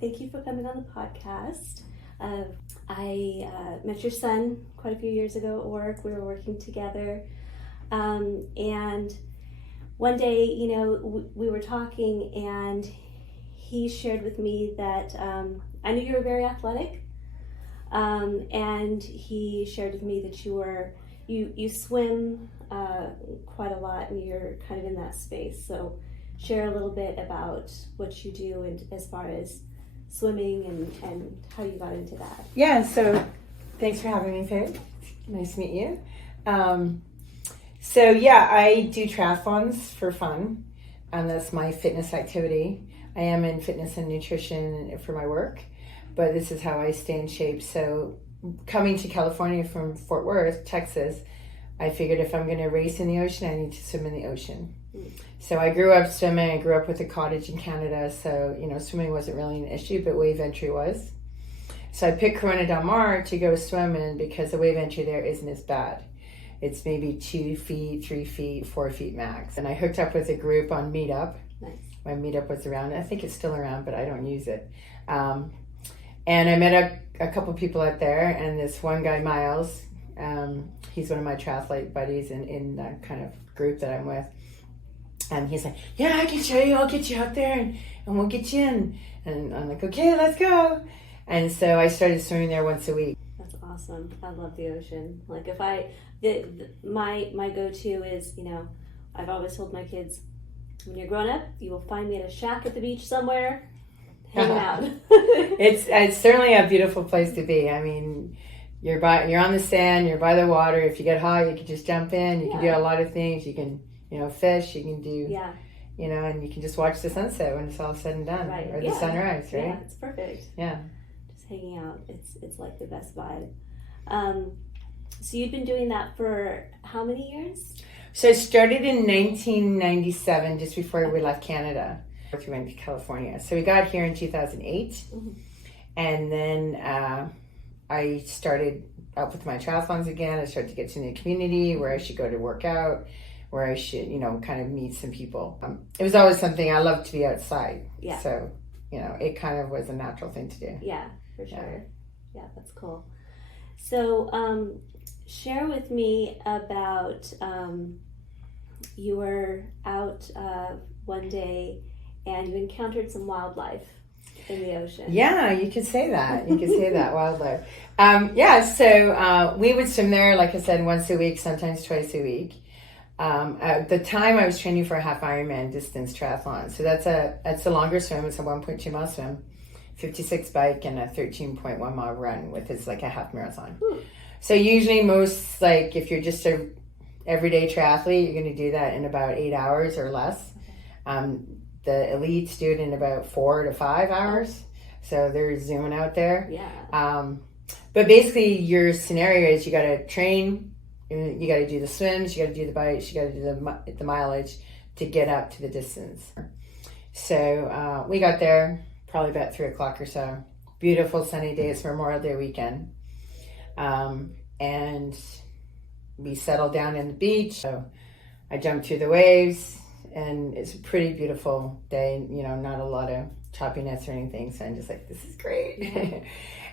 thank you for coming on the podcast. I met your son quite a few years ago at work. We were working together. And one day, we were talking, and he shared with me that I knew you were very athletic. And he shared with me that you swim quite a lot, and you're kind of in that space. So share a little bit about what you do and as far as swimming and how you got into that. Yeah, so thanks for having me, Faye. Nice to meet you. I do triathlons for fun. That's my fitness activity. I am in fitness and nutrition for my work, but this is how I stay in shape. So coming to California from Fort Worth, Texas, I figured if I'm going to race in the ocean, I need to swim in the ocean. So I grew up swimming. I grew up with a cottage in Canada, so swimming wasn't really an issue, but wave entry was. So I picked Corona Del Mar to go swim in because the wave entry there isn't as bad. It's maybe 2 feet, 3 feet, 4 feet max. And I hooked up with a group on Meetup. Nice. When Meetup was around. I think it's still around, but I don't use it. And I met a couple people out there, and this one guy, Miles, he's one of my triathlete buddies in that kind of group that I'm with. And he's like, yeah, I can show you. I'll get you out there and we'll get you in. And I'm like, okay, let's go. And so I started swimming there once a week. That's awesome. I love the ocean. Like my go-to is, I've always told my kids, when you're grown up, you will find me at a shack at the beach somewhere, hanging out. It's certainly a beautiful place to be. I mean, you're on the sand, you're by the water. If you get hot, you can just jump in. You can do a lot of things. You can fish, you can do, and you can just watch the sunset when it's all said and done, right. Or the sunrise, right? Yeah, it's perfect. Yeah. Just hanging out. It's like the best vibe. So you've been doing that for how many years? So I started in 1997, just before we left Canada. We went to California. So we got here in 2008. Mm-hmm. And then I started up with my triathlons again. I started to get to the community where I should go to work out, where I should, kind of meet some people. It was always something I loved to be outside. Yeah. So, it kind of was a natural thing to do. Yeah, for sure. Yeah, that's cool. So, share with me about you were out one day and you encountered some wildlife in the ocean. Yeah, you could say that. You could say that, wildlife. So we would swim there, like I said, once a week, sometimes twice a week. At the time I was training for a half Ironman distance triathlon. So that's a longer swim. It's a 1.2 mile swim, 56 bike, and a 13.1 mile run with it's like a half marathon. Ooh. So usually most, like if you're just a everyday triathlete, you're going to do that in about 8 hours or less. The elites do it in about 4 to 5 hours. So they're zooming out there. Yeah. But basically your scenario is you got to train. You got to do the swims, you got to do the bikes, you got to do the mileage to get up to the distance. So we got there probably about 3 o'clock or so. Beautiful sunny day. It's Memorial Day weekend. And we settled down in the beach. So I jumped through the waves, and it's a pretty beautiful day. Not a lot of choppiness or anything. So I'm just like, this is great. Yeah.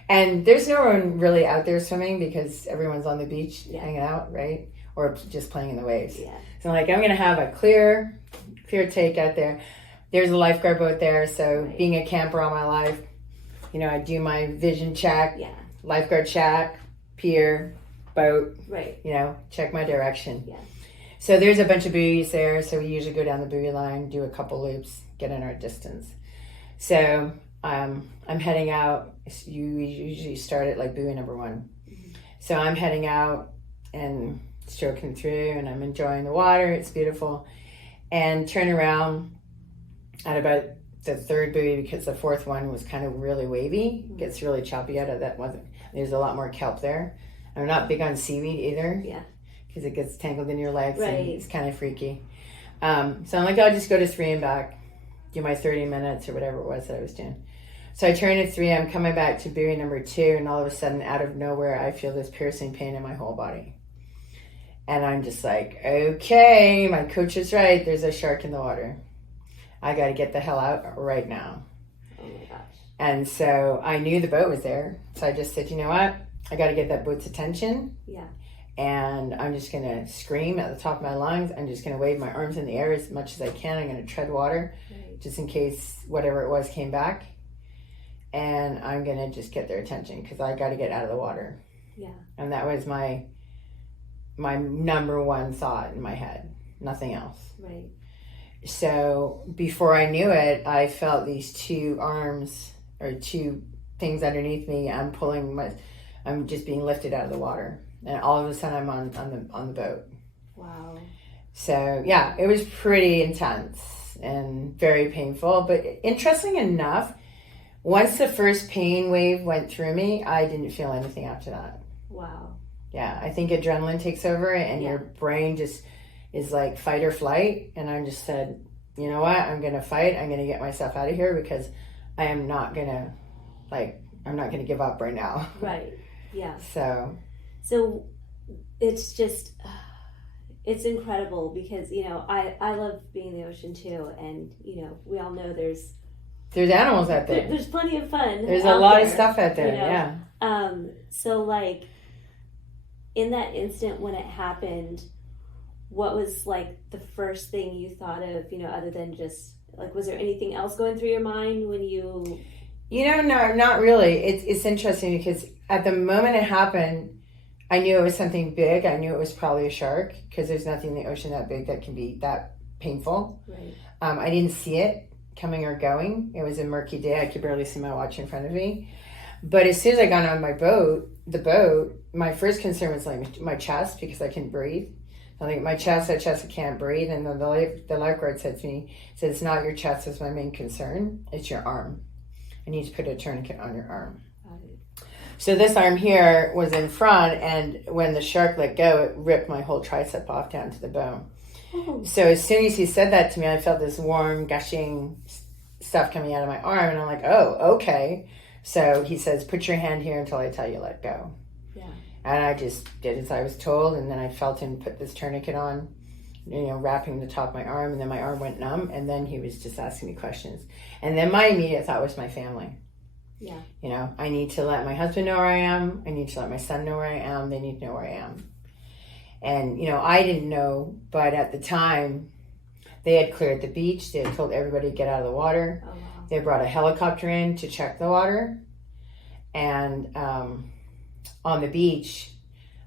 And there's no one really out there swimming because everyone's on the beach hanging out, right? Or just playing in the waves. Yeah. So I'm going to have a clear take out there. There's a lifeguard boat there. So being a camper all my life, I do my vision check, lifeguard check, pier, boat, check my direction. Yeah. So there's a bunch of buoys there. So we usually go down the buoy line, do a couple loops, get in our distance. So I'm heading out. You usually start at like buoy number 1. Mm-hmm. So I'm heading out and stroking through, and I'm enjoying the water. It's beautiful. And turn around at about the 3rd buoy because the 4th one was kind of really wavy. It gets really choppy out of that one. There's a lot more kelp there. I'm not big on seaweed either. Yeah. Because it gets tangled in your legs and it's kind of freaky. So I'm like, I'll just go to 3 and back, do my 30 minutes or whatever it was that I was doing. So I turn at 3, I'm coming back to buoy number 2, and all of a sudden, out of nowhere, I feel this piercing pain in my whole body. And I'm just like, okay, my coach is right. There's a shark in the water. I got to get the hell out right now. Oh my gosh. And so I knew the boat was there. So I just said, you know what? I got to get that boat's attention. Yeah. And I'm just going to scream at the top of my lungs. I'm just going to wave my arms in the air as much as I can. I'm going to tread water just in case whatever it was came back. And I'm going to just get their attention because I got to get out of the water. Yeah. And that was my number one thought in my head. Nothing else. Right. So before I knew it, I felt these two arms or two things underneath me. I'm just being lifted out of the water. And all of a sudden I'm on the boat. Wow. So yeah, it was pretty intense and very painful. But interesting enough, once the first pain wave went through me, I didn't feel anything after that. Wow. Yeah, I think adrenaline takes over and your brain just is like fight or flight. And I just said, you know what? I'm going to fight. I'm going to get myself out of here because I am not going to I'm not going to give up right now. Right. Yeah. So it's just, it's incredible because, I love being in the ocean too. And, we all know there's animals out there. There's plenty of fun. There's a lot of stuff out there. Yeah. So like in that instant when it happened, what was like the first thing you thought of, other than just like, was there anything else going through your mind when you... No, not really. It's interesting because at the moment it happened, I knew it was something big. I knew it was probably a shark because there's nothing in the ocean that big that can be that painful. Right. I didn't see it coming or going. It was a murky day. I could barely see my watch in front of me. But as soon as I got on the boat, my first concern was like my chest because I couldn't breathe. I think my chest, I can't breathe. And then the lifeguard said to me, it's not your chest that's my main concern. It's your arm. I need to put a tourniquet on your arm. So this arm here was in front, and when the shark let go, it ripped my whole tricep off down to the bone. Oh. So as soon as he said that to me, I felt this warm, gushing stuff coming out of my arm, and I'm like, oh, okay. So he says, put your hand here until I tell you let go. Yeah. And I just did as I was told, and then I felt him put this tourniquet on, wrapping the top of my arm, and then my arm went numb, and then he was just asking me questions. And then my immediate thought was my family. Yeah. I need to let my husband know where I am. I need to let my son know where I am. They need to know where I am. And, I didn't know, but at the time, they had cleared the beach. They had told everybody to get out of the water. Oh, wow. They brought a helicopter in to check the water. And on the beach,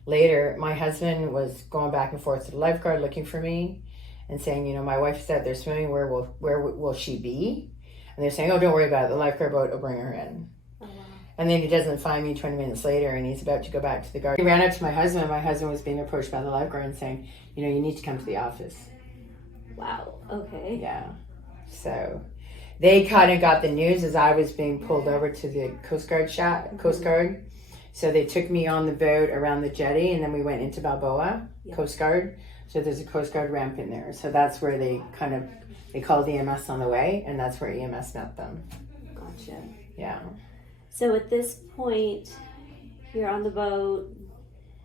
later, my husband was going back and forth to the lifeguard looking for me and saying, my wife is out there swimming. Where will she be? And they're saying, oh, don't worry about it. The lifeguard boat will bring her in. Oh, wow. And then he doesn't find me 20 minutes later, and he's about to go back to the garden. He ran up to my husband. My husband was being approached by the lifeguard and saying, you need to come to the office. Wow. Okay. Yeah. So they kind of got the news as I was being pulled over to the Coast Guard. So they took me on the boat around the jetty, and then we went into Balboa, Coast Guard. So there's a Coast Guard ramp in there. So that's where they called EMS on the way, and that's where EMS met them. Gotcha. Yeah. So at this point, you're on the boat,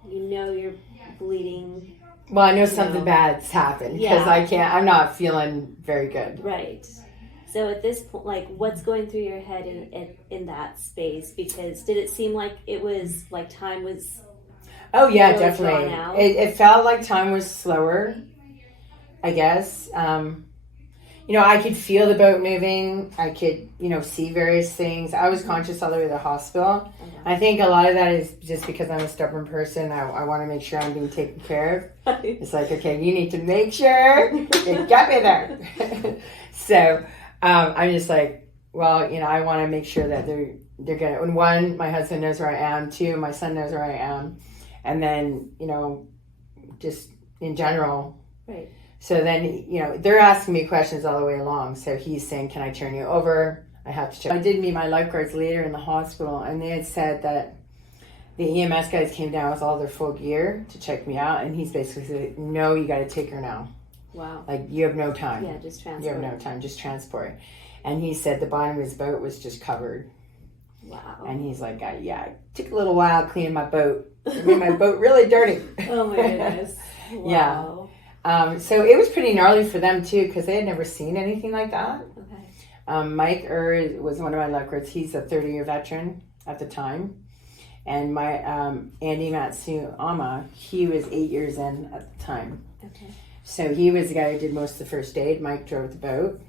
you're bleeding. Well, I know something bad's happened because I'm not feeling very good. Right. So at this point, what's going through your head in that space? Because did it seem like it was, time was... Oh, yeah, really definitely. It felt like time was slower, I guess. I could feel the boat moving. I could, see various things. I was conscious all the way to the hospital. Okay. I think a lot of that is just because I'm a stubborn person. I want to make sure I'm being taken care of. It's like, okay, you need to make sure you get me there. So I'm just like, well, I want to make sure that they're going to, and one, my husband knows where I am. Two, my son knows where I am. And then, just in general. Right. So then, they're asking me questions all the way along. So he's saying, can I turn you over? I have to check. I did meet my lifeguards later in the hospital, and they had said that the EMS guys came down with all their full gear to check me out. And he's basically said, no, you got to take her now. Wow. You have no time. Yeah, just transport. You have no time, just transport. And he said the bottom of his boat was just covered. Wow. And he's like, it took a little while cleaning my boat. It made my boat really dirty. Oh my goodness. Wow. Yeah. So it was pretty gnarly for them too, because they had never seen anything like that. Okay. Mike was one of my lifeguards. He's a 30-year veteran at the time. And my Andy Matsuyama, he was 8 years in at the time. Okay. So he was the guy who did most of the first aid. Mike drove the boat.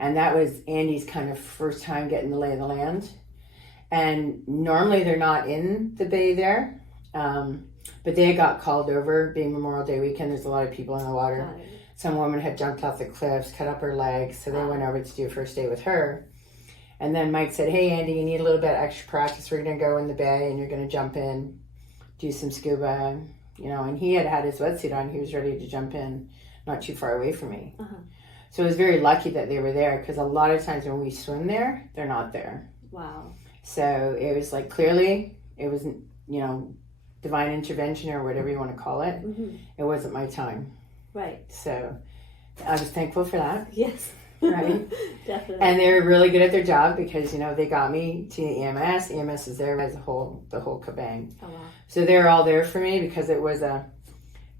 And that was Andy's kind of first time getting the lay of the land. And normally they're not in the bay there. But they got called over, being Memorial Day weekend. There's a lot of people in the water. Some woman had jumped off the cliffs, cut up her legs. So they went over to do first aid with her. And then Mike said, hey, Andy, you need a little bit of extra practice. We're going to go in the bay and you're going to jump in, do some scuba, and he had his wetsuit on. He was ready to jump in not too far away from me. Uh-huh. So I was very lucky that they were there because a lot of times when we swim there, they're not there. Wow. So it was like clearly it was, divine intervention or whatever you want to call it. Mm-hmm. It wasn't my time. Right. So I was thankful for that. Yes. Right. Definitely. And they were really good at their job because, they got me to EMS. EMS is there as the whole kabang. Oh, wow. So they were all there for me because it was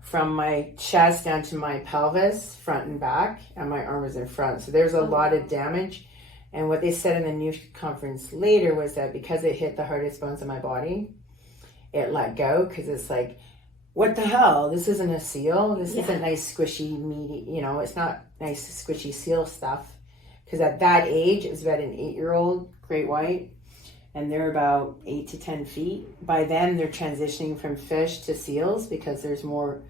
from my chest down to my pelvis, front and back, and my arm was in front. So there was a lot of damage. And what they said in the news conference later was that because it hit the hardest bones in my body, it let go because it's like, what the hell? This isn't a seal. This isn't nice, squishy, meaty, it's not nice, squishy seal stuff. Because at that age, it was about an 8-year-old great white, and they're about 8 to 10 feet. By then, they're transitioning from fish to seals because there's more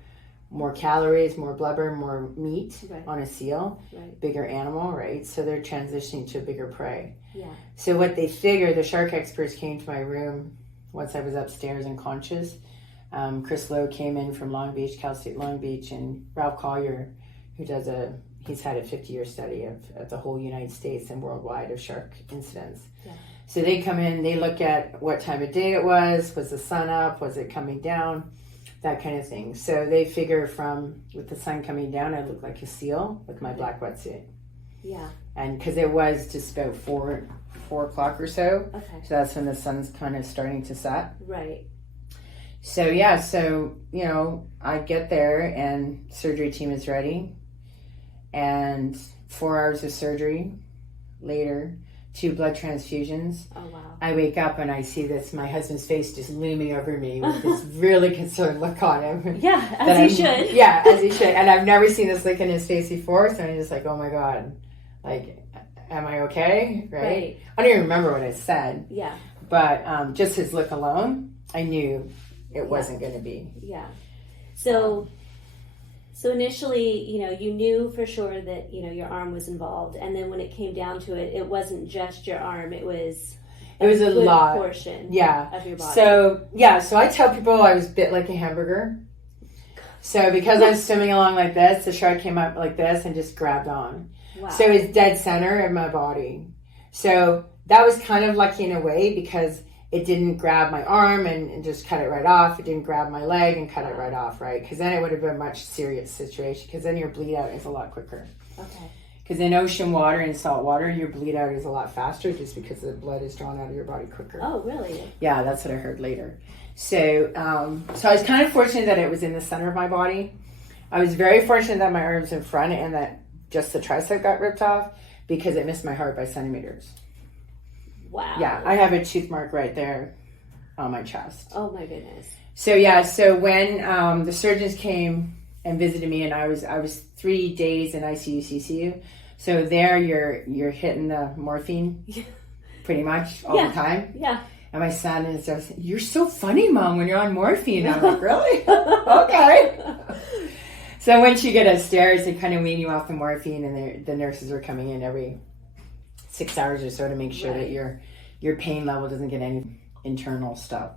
calories, more blubber, more meat on a seal, bigger animal, right? So they're transitioning to a bigger prey. Yeah. So what they figured, the shark experts came to my room once I was upstairs and conscious. Chris Lowe came in from Long Beach, Cal State Long Beach, and Ralph Collier, who he's had a 50-year study of the whole United States and worldwide of shark incidents. Yeah. So they come in, they look at what time of day it was the sun up, was it coming down, that kind of thing. So they figure with the sun coming down, I look like a seal with my black wetsuit. Yeah. And because it was just about 4 o'clock or so. Okay. So that's when the sun's kind of starting to set. Right. So I get there and surgery team is ready. And 4 hours of surgery later, 2 blood transfusions. Oh, wow. I wake up and I see my husband's face just looming over me with this really concerned look on him. Yeah, as he should. Yeah, as he should. And I've never seen this look in his face before. So I'm just like, oh my God, am I okay? Right? I don't even remember what I said. Yeah. But just his look alone, I knew it wasn't going to be. Yeah. So initially, you knew for sure that, your arm was involved. And then when it came down to it, it wasn't just your arm. It was a lot portion of your body. So I tell people I was bit like a hamburger. So because I was swimming along like this, the shark came up like this and just grabbed on. Wow. So it's dead center of my body. So that was kind of lucky in a way because it didn't grab my arm and just cut it right off. It didn't grab my leg and cut it right off, right? Because then it would have been a much serious situation because then your bleed out is a lot quicker. Okay. Because in ocean water and salt water, your bleed out is a lot faster just because the blood is drawn out of your body quicker. Oh, really? Yeah, that's what I heard later. So I was kind of fortunate that it was in the center of my body. I was very fortunate that my arm's in front and that just the tricep got ripped off because it missed my heart by centimeters. Wow. Yeah, I have a tooth mark right there on my chest. Oh my goodness. So when the surgeons came and visited me, and I was 3 days in ICU CCU. So there you're hitting the morphine pretty much all the time. Yeah. And my son is just, you're so funny, Mom, when you're on morphine. I'm like, really? Okay. So once you get upstairs, they kind of wean you off the morphine, and the nurses are coming in every 6 hours or so to make sure that your pain level doesn't get any internal stuff.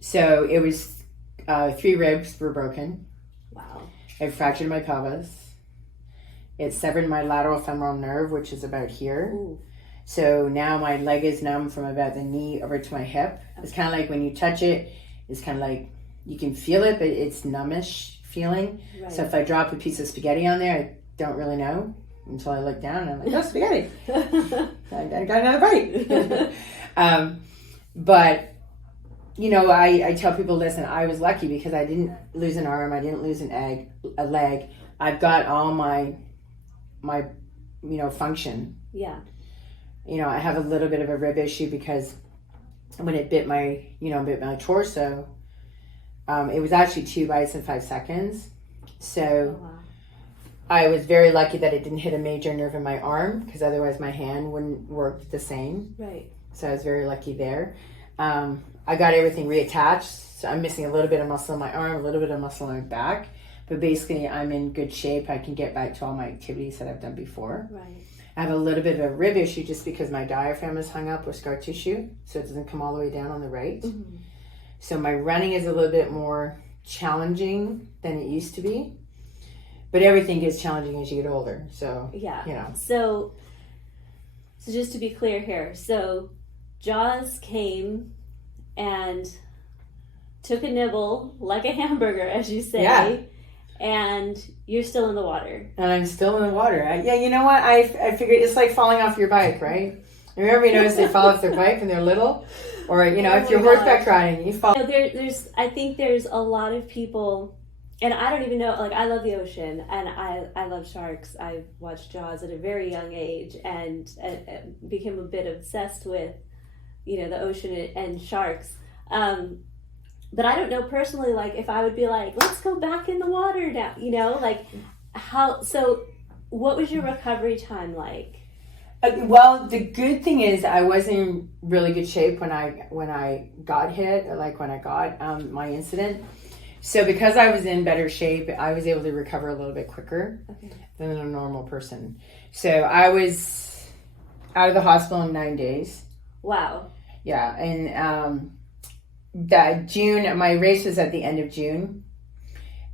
So it was 3 ribs were broken. Wow. I fractured my pelvis. It severed my lateral femoral nerve, which is about here. Ooh. So now my leg is numb from about the knee over to my hip. It's kind of like when you touch it, it's kind of like you can feel it, but it's numbish feeling. Right. So if I drop a piece of spaghetti on there, I don't really know until I look down and I'm like, oh, spaghetti. I got another bite. But, I tell people, listen, I was lucky because I didn't lose an arm. I didn't lose a leg. I've got all my function. Yeah. I have a little bit of a rib issue because when it bit my torso, it was actually 2 bites in 5 seconds. So I was very lucky that it didn't hit a major nerve in my arm, because otherwise my hand wouldn't work the same. Right. So I was very lucky there. I got everything reattached. So I'm missing a little bit of muscle in my arm, a little bit of muscle in my back. But basically, I'm in good shape. I can get back to all my activities that I've done before. Right. I have a little bit of a rib issue just because my diaphragm is hung up with scar tissue, so it doesn't come all the way down on the right. Mm-hmm. So my running is a little bit more challenging than it used to be. But everything gets challenging as you get older. So, yeah. So just to be clear here, so Jaws came and took a nibble like a hamburger, as you say. Yeah. And you're still in the water. And I'm still in the water. You know what? I figured it's like falling off your bike, right? Remember, notice they fall off their bike when they're little? Or, if you're horseback riding, you fall. I think there's a lot of people, and I don't even know, I love the ocean, and I love sharks. I watched Jaws at a very young age and became a bit obsessed with, the ocean and sharks. But I don't know personally, if I would be let's go back in the water now, so what was your recovery time like? Well, the good thing is I was in really good shape when I got hit, or when I got my incident. So because I was in better shape, I was able to recover a little bit quicker than a normal person. So I was out of the hospital in 9 days. Wow. Yeah, and that June, my race was at the end of June.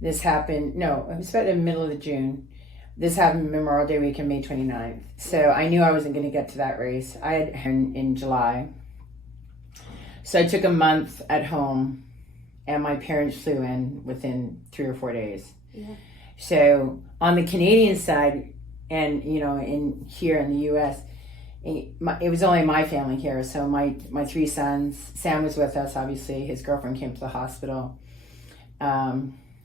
This happened, it was about the middle of June. This happened Memorial Day weekend, May 29th. So I knew I wasn't going to get to that race. I had in July. So I took a month at home, and my parents flew in within 3 or 4 days. Yeah. So on the Canadian side, and here in the U.S., it was only my family here. So my 3 sons, Sam was with us, obviously. His girlfriend came to the hospital.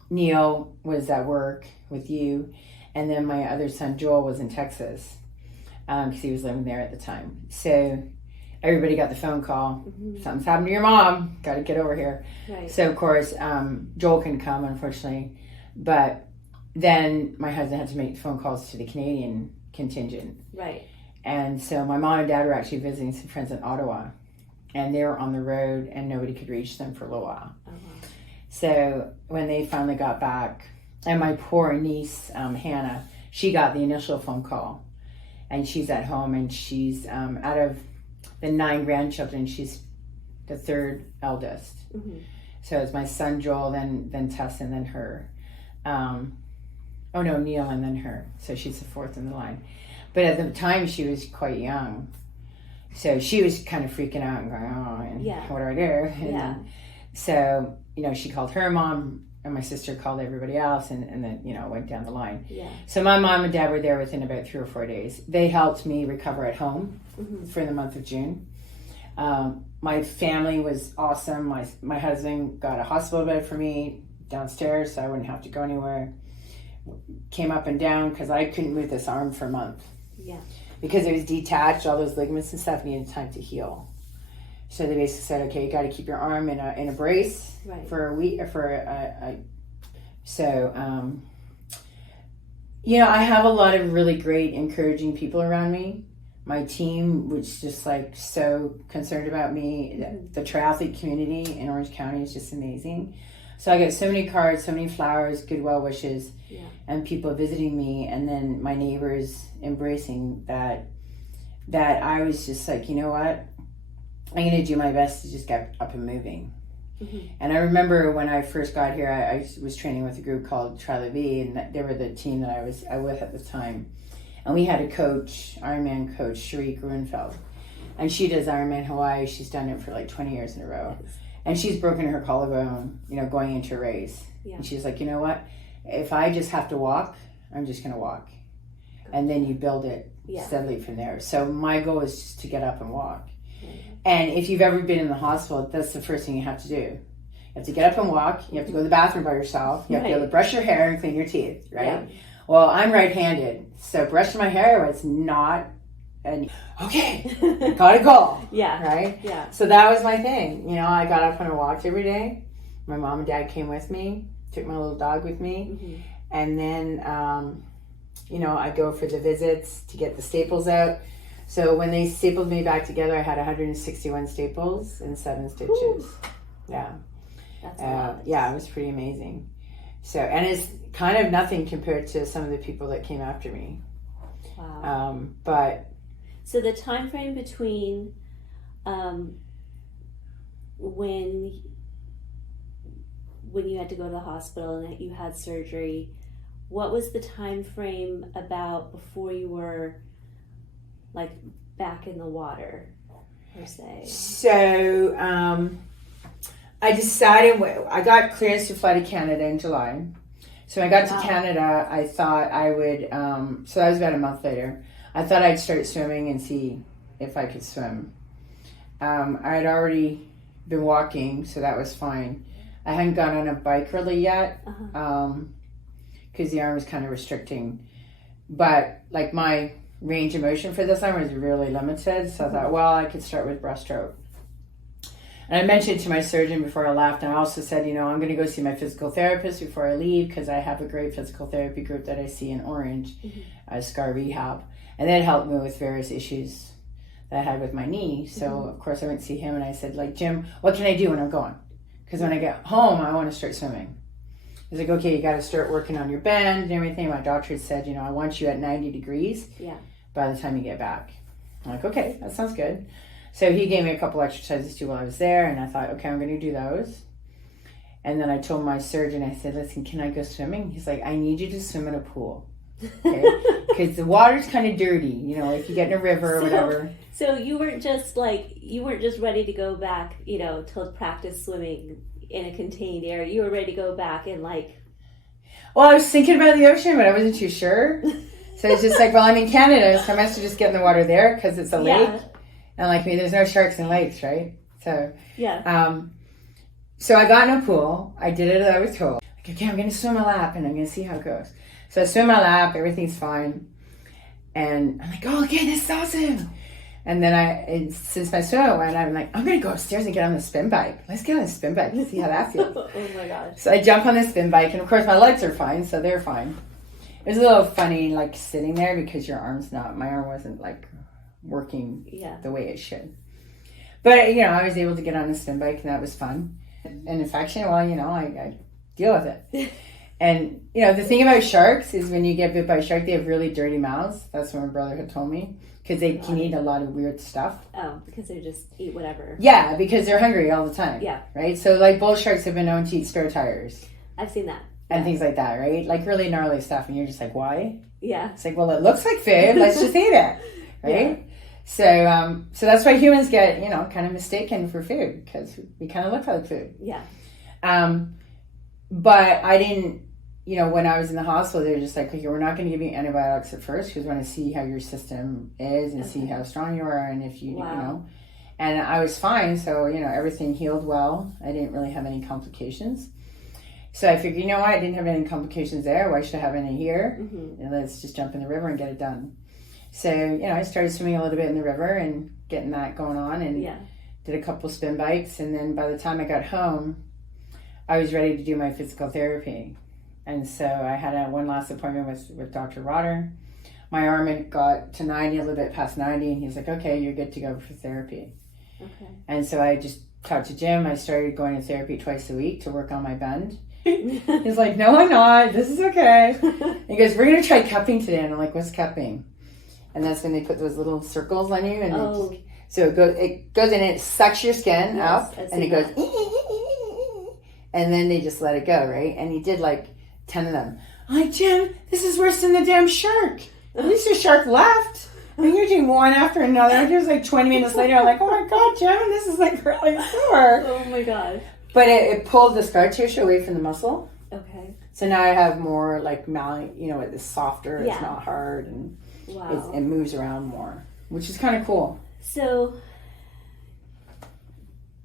Neil was at work with you. And then my other son, Joel, was in Texas because he was living there at the time. So everybody got the phone call. Mm-hmm. Something's happened to your mom. Got to get over here. Right. So, of course, Joel couldn't come, unfortunately. But then my husband had to make phone calls to the Canadian contingent. Right. And so my mom and dad were actually visiting some friends in Ottawa. And they were on the road, and nobody could reach them for a little while. Oh, wow. So when they finally got back, and my poor niece, Hannah, she got the initial phone call. And she's at home, and she's, out of the 9 grandchildren, she's the 3rd eldest. Mm-hmm. So it's my son, Joel, then Tess, and then her. Neil, and then her. So she's the 4th in the line. But at the time, she was quite young. So she was kind of freaking out and going, what do I do? And so, she called her mom, and my sister called everybody else, and then, went down the line. Yeah. So my mom and dad were there within about 3 or 4 days. They helped me recover at home for the month of June. My family was awesome. My husband got a hospital bed for me downstairs, so I wouldn't have to go anywhere. Came up and down because I couldn't move this arm for a month. Yeah. Because it was detached, all those ligaments and stuff needed time to heal. So they basically said, okay, you got to keep your arm in a brace for a week. I have a lot of really great, encouraging people around me. My team, which is just so concerned about me. The triathlete community in Orange County is just amazing. So I get so many cards, so many flowers, good well wishes, and people visiting me, and then my neighbors embracing that I was just you know what? I'm going to do my best to just get up and moving. Mm-hmm. And I remember when I first got here, I was training with a group called Tri-Levi, and they were the team that I was with at the time. And we had a coach, Ironman coach, Sharik Grunfeld. And she does Ironman Hawaii. She's done it for 20 years in a row. Yes. And she's broken her collarbone, going into a race. Yeah. And she's like, you know what? If I just have to walk, I'm just going to walk. And then you build it steadily from there. So my goal is just to get up and walk. And if you've ever been in the hospital, that's the first thing you have to do. You have to get up and walk. You have to go to the bathroom by yourself. You have to be able to brush your hair and clean your teeth, right? Yeah. Well, I'm right-handed, so brushing my hair was not okay, gotta go. Yeah. Right? Yeah. So that was my thing. I got up and I walked every day. My mom and dad came with me, took my little dog with me. Mm-hmm. And then, I go for the visits to get the staples out. So when they stapled me back together, I had 161 staples and 7 stitches. Ooh. Yeah. That's a lot. Yeah, it was pretty amazing. So, and it's kind of nothing compared to some of the people that came after me. Wow. But so the time frame between when you had to go to the hospital and that you had surgery, what was the time frame about before you were like back in the water, per se? So I decided, I got clearance to fly to Canada in July. So when I got to Canada, I thought I would, so that was about a month later. I thought I'd start swimming and see if I could swim. I had already been walking, so that was fine. I hadn't gone on a bike really yet, because the arm was kind of restricting. But like my range of motion for this arm was really limited, so I thought, well, I could start with breaststroke. And I mentioned to my surgeon before I left, and I also said, I'm going to go see my physical therapist before I leave, because I have a great physical therapy group that I see in Orange, Scar Rehab. And that helped me with various issues that I had with my knee. So, of course, I went to see him, and I said, Jim, what can I do when I'm going? Because when I get home, I want to start swimming. He's like, okay, you got to start working on your bend and everything. My doctor had said, I want you at 90 degrees by the time you get back. I'm like, okay, that sounds good. So he gave me a couple exercises to do while I was there, and I thought, okay, I'm going to do those. And then I told my surgeon, I said, listen, can I go swimming? He's like, I need you to swim in a pool. Okay? Because the water's kind of dirty, if you get in a river or whatever. So you weren't just ready to go back, to practice swimming in a contained area. You were ready to go back and Well, I was thinking about the ocean, but I wasn't too sure. So it's just like, well, I'm in Canada, so I must just get in the water there because it's a lake. And like me, there's no sharks in lakes, right? So so I got in a pool. I did it as I was told. Like, okay, I'm going to swim a lap and I'm going to see how it goes. So I swim my lap, everything's fine. And I'm like, oh, okay, this is awesome. And then since my swim went, I'm like, I'm going to go upstairs and get on the spin bike. Let's get on the spin bike and see how that feels. Oh my gosh. So I jump on the spin bike, and of course my legs are fine, so they're fine. It was a little funny, sitting there because my arm wasn't working the way it should. But, I was able to get on the spin bike, and that was fun. An infection, well, I deal with it. And, the thing about sharks is when you get bit by a shark, they have really dirty mouths. That's what my brother had told me. Because they can eat a lot of weird stuff. Oh, because they just eat whatever. Yeah, because they're hungry all the time. Yeah. Right? So, bull sharks have been known to eat spare tires. I've seen that. And things like that, right? Really gnarly stuff. And you're just like, why? Yeah. It's like, well, it looks like food. Let's just eat it. Right? Yeah. So that's why humans get, kind of mistaken for food. Because we kind of look like food. Yeah. But I didn't, when I was in the hospital, they were just like, okay, we're not going to give you antibiotics at first because we want to see how your system is and see how strong you are and if you, And I was fine, so, everything healed well. I didn't really have any complications. So I figured, I didn't have any complications there. Why should I have any here? Mm-hmm. Let's just jump in the river and get it done. So, I started swimming a little bit in the river and getting that going on and did a couple spin bikes. And then by the time I got home, I was ready to do my physical therapy. And so I had one last appointment with Dr. Rotter. My arm had got to 90, a little bit past 90, and he's like, okay, you're good to go for therapy. Okay. And so I just talked to Jim. I started going to therapy twice a week to work on my bend. He's like, no, I'm not. This is okay. He goes, we're going to try cupping today. And I'm like, what's cupping? And that's when they put those little circles on you. And so it goes and it sucks your skin up. And it goes, and then they just let it go, right? And he did 10 of them. I'm like, Jim, this is worse than the damn shark. At least the shark left. And you're doing one after another. It was 20 minutes later. I'm like, oh my God, Jim, this is really sore. Oh my God. But it pulled the scar tissue away from the muscle. Okay. So now I have more it's softer, it's not hard, and it moves around more, which is kind of cool. So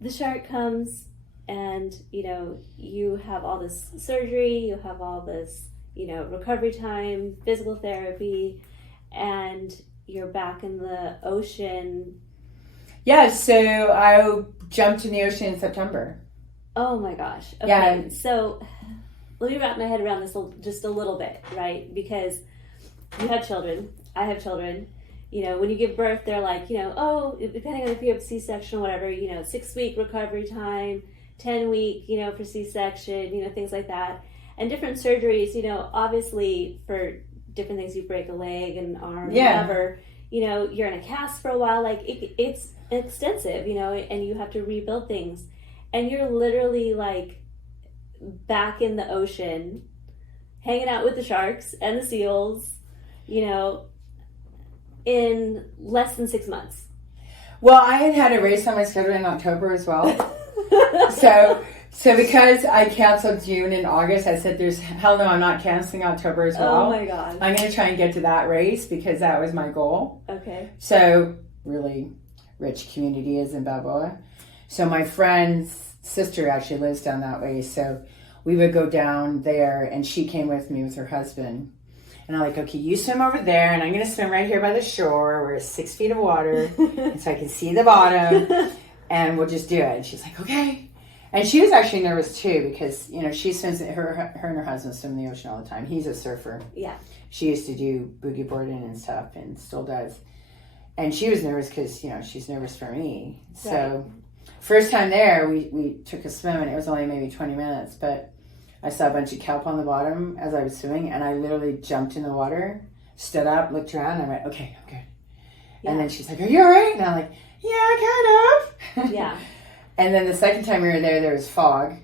the shark comes and, you have all this surgery, you have all this recovery time, physical therapy, and you're back in the ocean. Yeah, so I jumped in the ocean in September. Oh my gosh. Okay. Yeah. So let me wrap my head around this just a little bit, right? Because you have children. I have children. When you give birth, they're like, depending on if you have C-section or whatever, 6-week recovery time, 10-week, for C-section, things like that. And different surgeries, obviously for different things, you break a leg, an arm, whatever, you're in a cast for a while. Like it's extensive, and you have to rebuild things. And you're literally like back in the ocean, hanging out with the sharks and the seals, in less than 6 months. Well, I had a race on my schedule in October as well. So because I canceled June and August, I said, hell no, I'm not canceling October as well. Oh my God. I'm going to try and get to that race because that was my goal. Okay. So really rich community is in Balboa. So my friend's sister actually lives down that way. So we would go down there and she came with me with her husband. And I'm like, okay, you swim over there, and I'm going to swim right here by the shore where it's 6 feet of water, and so I can see the bottom, and we'll just do it. And she's like, okay. And she was actually nervous too because, she swims, her and her husband swim in the ocean all the time. He's a surfer. Yeah. She used to do boogie boarding and stuff and still does. And she was nervous because, she's nervous for me. Right. So first time there, we took a swim, and it was only maybe 20 minutes, but I saw a bunch of kelp on the bottom as I was swimming, and I literally jumped in the water, stood up, looked around, and I went, okay, I'm good. Yeah. And then she's like, are you all right? And I'm like, yeah, kind of. Yeah. And then the second time we were there was fog.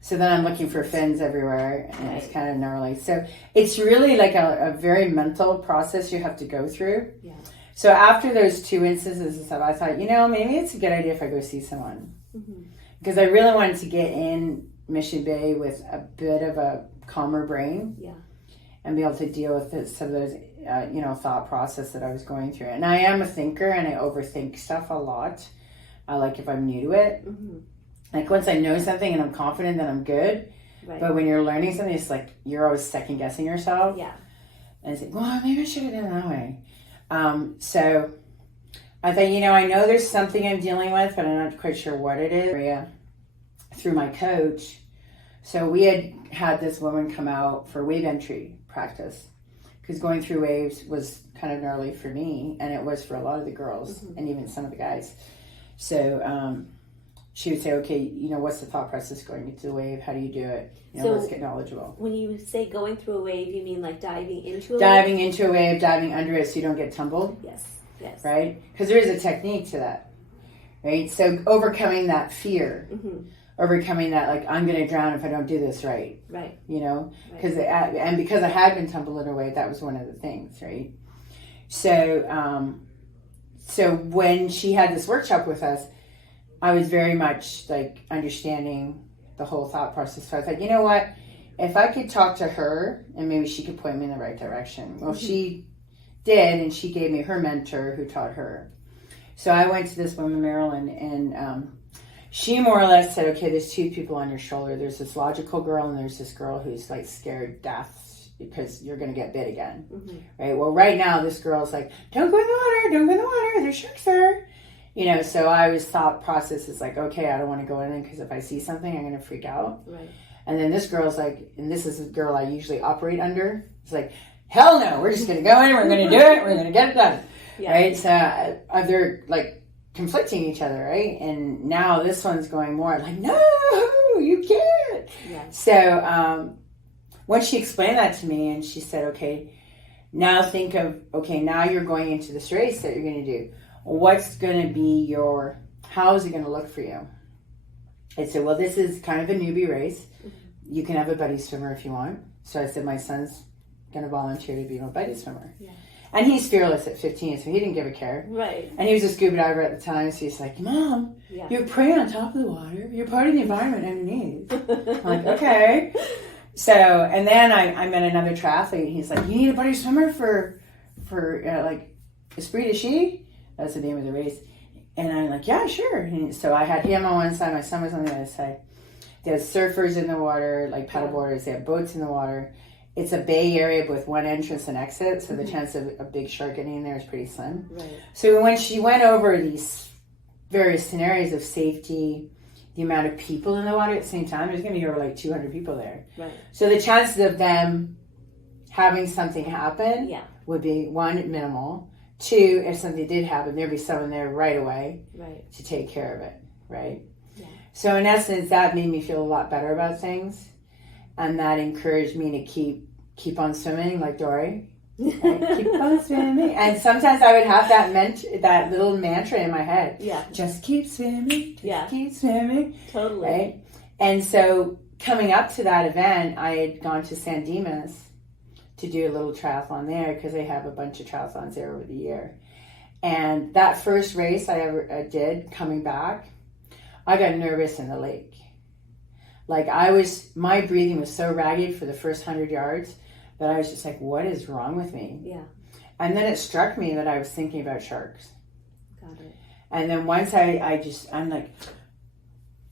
So then I'm looking for fins everywhere, and It's kind of gnarly. So it's really like a very mental process you have to go through. Yeah. So after those 2 instances and stuff, I thought, maybe it's a good idea if I go see someone. Mm-hmm. Because I really wanted to get in Mission Bay with a bit of a calmer brain, and be able to deal with some of those, thought process that I was going through. And I am a thinker, and I overthink stuff a lot. Like if I'm new to it, like once I know something and I'm confident that I'm good. Right. But when you're learning something, it's like you're always second guessing yourself. Yeah. And it's like, well, maybe I should have done it that way. So I thought, I know there's something I'm dealing with, but I'm not quite sure what it is. Through my coach. So we had this woman come out for wave entry practice because going through waves was kind of gnarly for me, and it was for a lot of the girls and even some of the guys. So she would say, okay, what's the thought process going into the wave? How do you do it? Let's get knowledgeable. When you say going through a wave, you mean like diving into a wave? Diving into a wave, diving under it so you don't get tumbled. Yes. Right? Because there is a technique to that. Right? So overcoming that fear. Mm-hmm. Overcoming that, like, I'm going to drown if I don't do this right. Right. Because because I had been tumbled in a way, that was one of the things, right? So, so when she had this workshop with us, I was very much like understanding the whole thought process. So I thought, you know what? If I could talk to her and maybe she could point me in the right direction. Well, she did, and she gave me her mentor who taught her. So I went to this woman, Marilyn, and she more or less said, okay, there's 2 people on your shoulder. There's this logical girl, and there's this girl who's like scared death because you're going to get bit again. Mm-hmm. Right? Well, right now, this girl's like, don't go in the water, don't go in the water, there's sharks there. So I was thought process is like, okay, I don't want to go in there because if I see something, I'm going to freak out. Right. And then this girl's like, and this is the girl I usually operate under. It's like, hell no, we're just going to go in, we're going to do it, we're going to get it done. Yeah. Right? So they're like, conflicting each other, right? And now this one's going more like, no, you can't. Yeah. So when she explained that to me, and she said, okay, now think of, okay, now you're going into this race that you're going to do. What's going to be how is it going to look for you? I said, well, this is kind of a newbie race. Mm-hmm. You can have a buddy swimmer if you want. So I said, my son's going to volunteer to be my buddy swimmer. Yeah. And he's fearless at 15, so he didn't give a care. Right. And he was a scuba diver at the time, so he's like, Mom, you're prey on top of the water. You're part of the environment underneath. I'm like, okay. So, and then I met another triathlete. He's like, you need a buddy swimmer for like, Esprit de Ski? That's the name of the race. And I'm like, yeah, sure. And so I had him on one side, my son was on the other side. There's surfers in the water, like paddleboarders. They have boats in the water. it's a bay area with one entrance and exit, so the chance of a big shark getting in there is pretty slim. Right. So when she went over these various scenarios of safety, the amount of people in the water at the same time, there's going to be over like 200 people there. Right. So the chances of them having something happen would be, one, minimal. Two, if something did happen, there'd be someone there right away to take care of it, right? Yeah. So in essence, that made me feel a lot better about things, and that encouraged me to keep on swimming like Dory. Right? Keep on swimming. And sometimes I would have that little mantra in my head. Yeah. Just keep swimming. Just keep swimming. Totally. Right? And so coming up to that event, I had gone to San Dimas to do a little triathlon there because they have a bunch of triathlons there over the year. And that first race I ever did coming back, I got nervous in the lake. Like my breathing was so ragged for the first 100 yards that I was just like, what is wrong with me? Yeah. And then it struck me that I was thinking about sharks. Got it. And then once I'm like,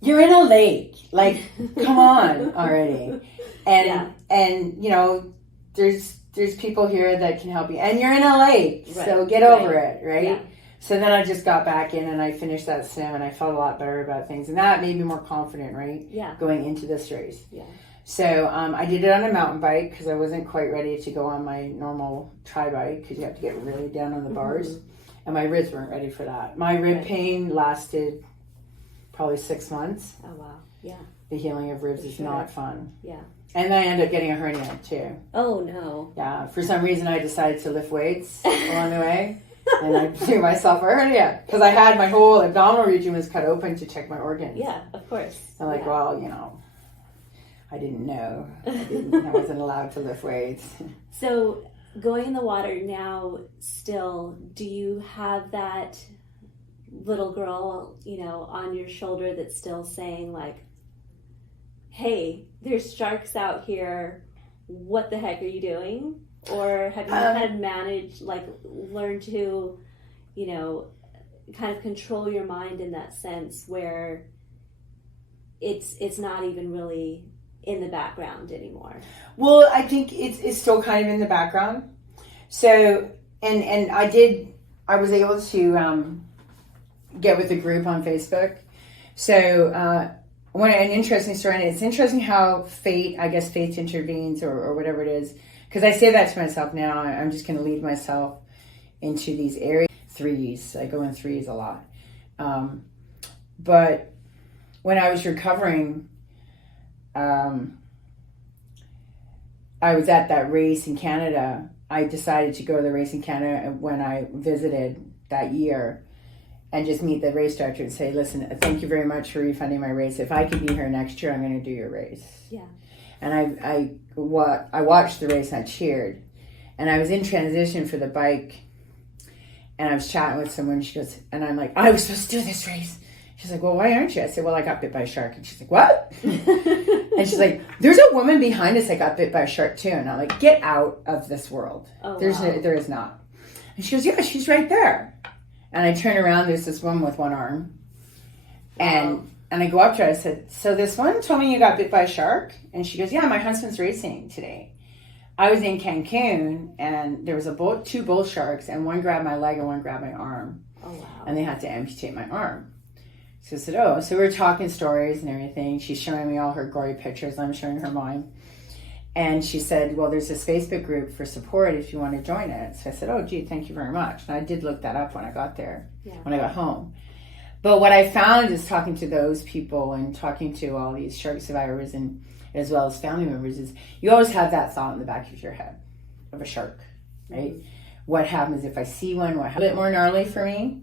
you're in a lake. Like, come on already. And you know, there's people here that can help you. And you're in a lake, so get over it, right? Yeah. So then I just got back in and I finished that swim and I felt a lot better about things. And that made me more confident, right? Yeah. Going into this race. Yeah. So I did it on a mountain bike because I wasn't quite ready to go on my normal tri-bike because you have to get really down on the bars. And my ribs weren't ready for that. My rib pain lasted probably 6 months. Oh, wow. Yeah. The healing of ribs is not fun. Yeah. And I ended up getting a hernia too. Oh, no. Yeah. For some reason, I decided to lift weights along the way. And I threw myself a hernia because I had my whole abdominal region was cut open to check my organs. Yeah, of course. I'm like, well, you know, I didn't know. I wasn't allowed to lift weights. So going in the water now still, do you have that little girl, you know, on your shoulder that's still saying like, hey, there's sharks out here. What the heck are you doing? Or have you kind of managed, like, learn to, you know, kind of control your mind in that sense where it's not even really in the background anymore? Well, I think it's still kind of in the background. So, and I was able to get with a group on Facebook. So, an interesting story, and it's interesting how fate intervenes or whatever it is. Because I say that to myself now, I'm just going to lead myself into these areas. Threes, I go in threes a lot. But when I was recovering, I was at that race in Canada. I decided to go to the race in Canada when I visited that year and just meet the race director and say, listen, thank you very much for refunding my race. If I can be here next year, I'm going to do your race. Yeah. And I watched the race and I cheered. And I was in transition for the bike. And I was chatting with someone. She goes, and I'm like, I was supposed to do this race. She's like, well, why aren't you? I said, well, I got bit by a shark. And she's like, what? And she's like, there's a woman behind us that got bit by a shark too. And I'm like, get out of this world. Oh, there is not. And she goes, yeah, she's right there. And I turn around. There's this woman with one arm. And I go up to her, I said, so this one told me you got bit by a shark? And she goes, yeah, my husband's racing today. I was in Cancun, and there was two bull sharks, and one grabbed my leg and one grabbed my arm. Oh, wow. And they had to amputate my arm. So I said, oh. So we were talking stories and everything. She's showing me all her gory pictures. I'm showing her mine. And she said, well, there's this Facebook group for support if you want to join it. So I said, oh, gee, thank you very much. And I did look that up when I got there, when I got home. But what I found is talking to those people and talking to all these shark survivors and as well as family members is you always have that thought in the back of your head of a shark, right? Mm-hmm. What happens if I see one? What happens? A bit more gnarly for me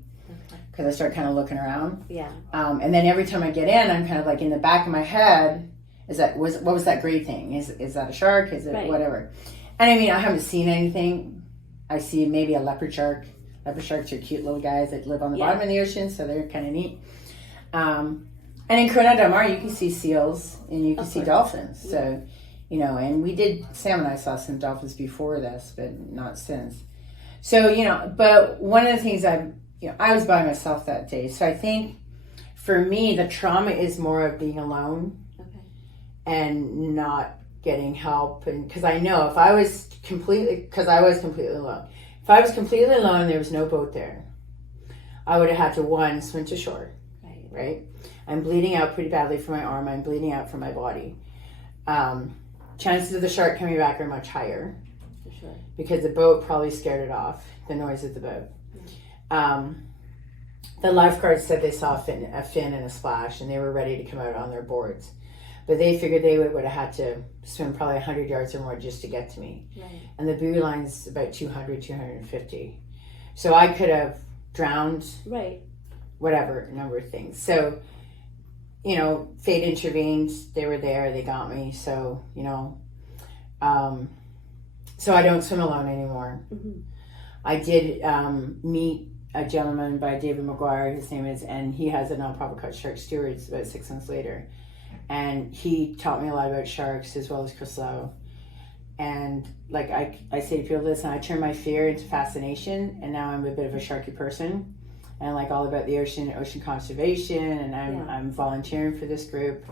because I start kind of looking around. Yeah. And then every time I get in, I'm kind of like in the back of my head, what was that gray thing? Is that a shark? Is it whatever? And I mean, I haven't seen anything. I see maybe a leopard shark. Leopard sharks are cute little guys that live on the bottom of the ocean, so they're kind of neat. And in Corona del Mar, you can see seals and you can see dolphins. Yeah. So, you know, and Sam and I saw some dolphins before this, but not since. So, you know, but one of the things I was by myself that day. So I think for me, the trauma is more of being alone and not getting help, and because I know if I was completely alone. If I was completely alone, there was no boat there, I would have had to swim to shore. Right? I'm bleeding out pretty badly from my arm. I'm bleeding out from my body. Chances of the shark coming back are much higher. For sure. Because the boat probably scared it off, the noise of the boat. The lifeguards said they saw a fin and a splash, and they were ready to come out on their boards. But they figured they would have had to swim probably 100 yards or more just to get to me. Right. And the buoy line's about 200, 250. So I could have drowned. Right. Whatever, a number of things. So, fate intervened. They were there. They got me. So, so I don't swim alone anymore. Mm-hmm. I did meet a gentleman by David McGuire, his name is, and he has a nonprofit called Shark Stewards about 6 months later. And he taught me a lot about sharks as well as Chris Lowe. And like I say to people, listen, I turned my fear into fascination, and now I'm a bit of a sharky person. And I like all about the ocean conservation, and I'm volunteering for this group.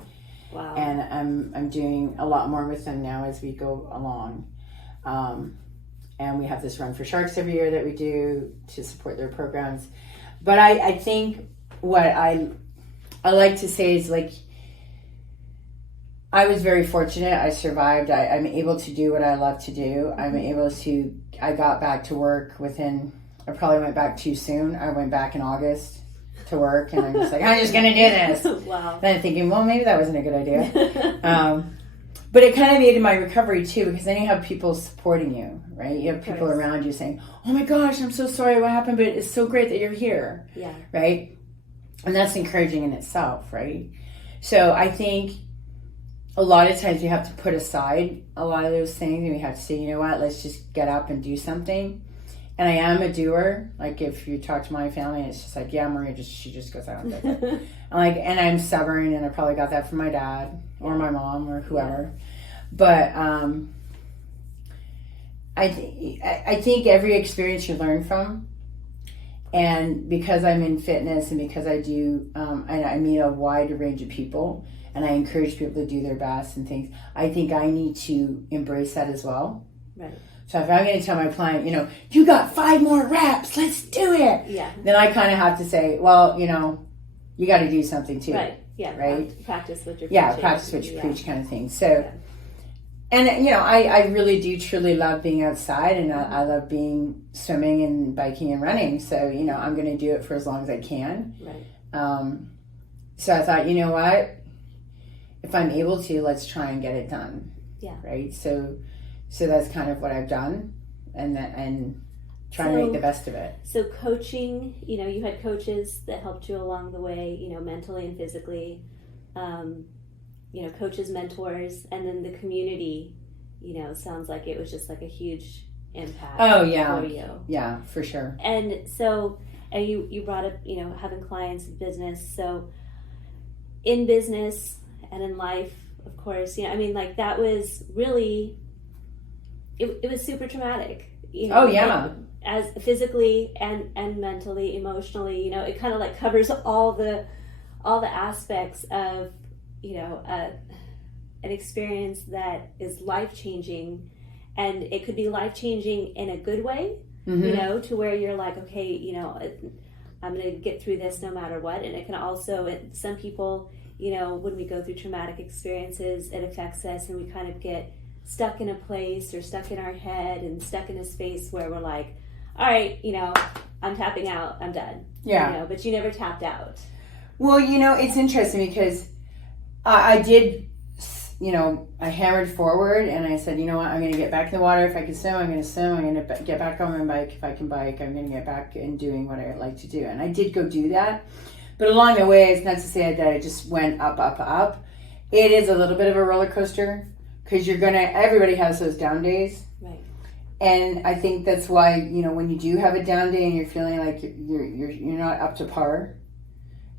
Wow. And I'm doing a lot more with them now as we go along. And we have this Run for Sharks every year that we do to support their programs. But I think what I like to say is, like, I was very fortunate. I survived. I'm able to do what I love to do. I got back to work I probably went back too soon. I went back in August to work, and I'm just like, I'm just going to do this. Wow. Then I'm thinking, well, maybe that wasn't a good idea. But it kind of aided my recovery too, because then you have people supporting you, right? You have people around you saying, oh my gosh, I'm so sorry what happened, but it's so great that you're here. Yeah. Right? And that's encouraging in itself, right? So I think a lot of times you have to put aside a lot of those things, and we have to say, you know what, let's just get up and do something. And I am a doer. Like, if you talk to my family, it's just like, yeah, Maria she just goes out and does it. And I'm stubborn, and I probably got that from my dad or my mom or whoever. Yeah. But I think every experience you learn from, and because I'm in fitness and because I do, and I meet a wide range of people, and I encourage people to do their best and things, I think I need to embrace that as well. Right. So if I'm going to tell my client, you got 5 more reps, let's do it. Yeah. Then I kind of have to say, well, you got to do something too. Right. Yeah. Right. Practice what you're preaching. Yeah. Practice what you preach, kind of thing. So, and I really do truly love being outside, and I love swimming and biking and running. So, I'm going to do it for as long as I can. Right. So I thought, you know what? If I'm able to, let's try and get it done. Yeah. Right. So that's kind of what I've done, and trying to make the best of it. So coaching, you had coaches that helped you along the way, mentally and physically, coaches, mentors, and then the community, sounds like it was just like a huge impact. Oh yeah. For you. Yeah, for sure. And so, you brought up, having clients in business. So in business and in life, of course, that was really, it was super traumatic, Oh yeah. As physically and mentally, emotionally, it kind of like covers all the aspects of, an experience that is life-changing, and it could be life-changing in a good way, to where you're like, okay, I'm going to get through this no matter what. And it can also, some people, when we go through traumatic experiences, it affects us, and we kind of get stuck in a place or stuck in our head and stuck in a space where we're like, all right, I'm tapping out, I'm done. Yeah. But you never tapped out. Well, it's interesting because I did, I hammered forward, and I said, you know what, I'm going to get back in the water. If I can swim, I'm going to swim. I'm going to get back on my bike. If I can bike, I'm going to get back and doing what I like to do. And I did go do that. But along the way, it's not to say that I just went up, up, up. It is a little bit of a roller coaster, because everybody has those down days. Right. And I think that's why, when you do have a down day and you're feeling like you're not up to par,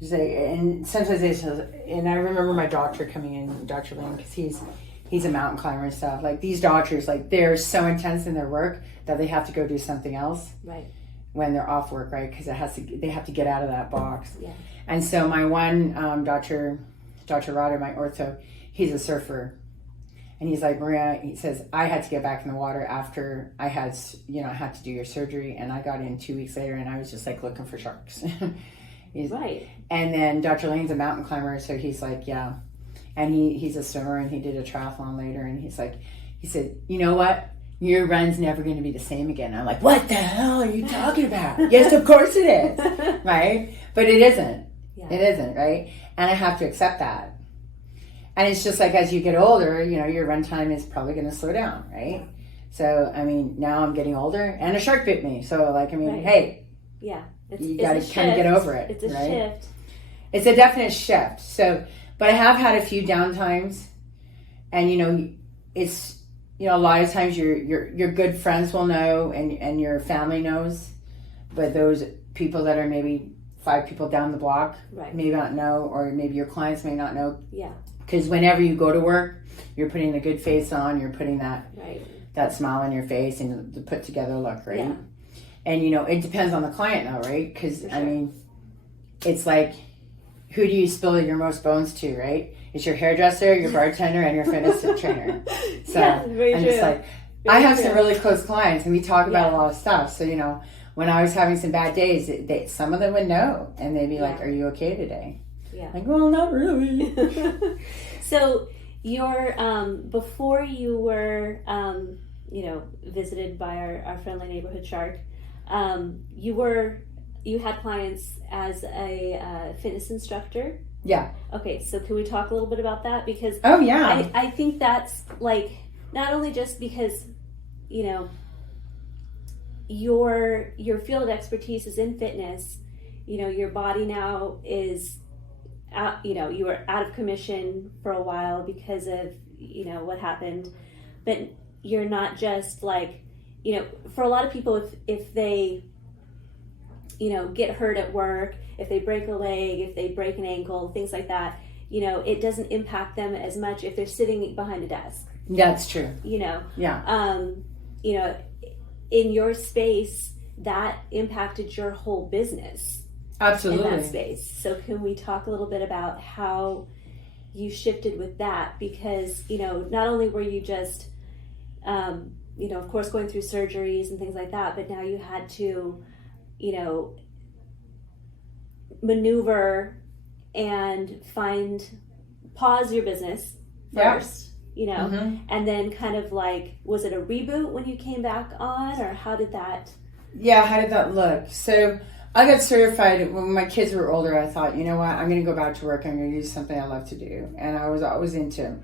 and sometimes and I remember my doctor coming in, Dr. Lane, because he's a mountain climber and stuff. Like, these doctors, like, they're so intense in their work that they have to go do something else. Right. When they're off work, right? Because they have to get out of that box. Yeah. And so my one Dr. Rotter, my ortho, he's a surfer. And he's like, Maria, he says, I had to get back in the water after I had to do your surgery. And I got in 2 weeks later and I was just like looking for sharks. Right. And then Dr. Lane's a mountain climber. So he's like, yeah. And he's a swimmer and he did a triathlon later. And he said, you know what? Your run's never going to be the same again. I'm like, what the hell are you talking about? Yes, of course it is. Right? But it isn't. Yeah. It isn't, right? And I have to accept that. And it's just like as you get older, your run time is probably going to slow down, right? So, I mean, now I'm getting older and a shark bit me. So, like, I mean, right. Hey. Yeah. You got to kind of get over it. It's a right? shift. It's a definite shift. So, but I have had a few downtimes. And, it's, a lot of times your good friends will know and your family knows. But those people that are maybe 5 people down the block may not know, or maybe your clients may not know. Yeah. Because whenever you go to work, you're putting a good face on, you're putting that smile on your face and the put together look, right? Yeah. And, it depends on the client now, right? Because, sure. I mean, it's like, who do you spill your most bones to, right? It's your hairdresser, your bartender, and your fitness trainer. So I'm just like, I have some really close clients and we talk about a lot of stuff. So, when I was having some bad days, some of them would know and they'd be like, are you okay today? Yeah. Like, well, not really. So you're, before you were, visited by our friendly neighborhood shark, you had clients as a fitness instructor. Yeah. Okay. So can we talk a little bit about that? Because oh yeah, I think that's like, not only just because, your field of expertise is in fitness, your body now is out, you were out of commission for a while because of, what happened, but you're not just like, for a lot of people, if they, get hurt at work, if they break a leg, if they break an ankle, things like that, it doesn't impact them as much if they're sitting behind a desk. That's true. Yeah. In your space, that impacted your whole business. Absolutely. In that space. So can we talk a little bit about how you shifted with that? Because, not only were you just, of course, going through surgeries and things like that, but now you had to, maneuver and pause your business first. And then kind of like, was it a reboot when you came back on, or how did that? Yeah, how did that look? So I got certified when my kids were older. I thought, you know what, I'm going to go back to work. I'm going to do something I love to do. And I was always into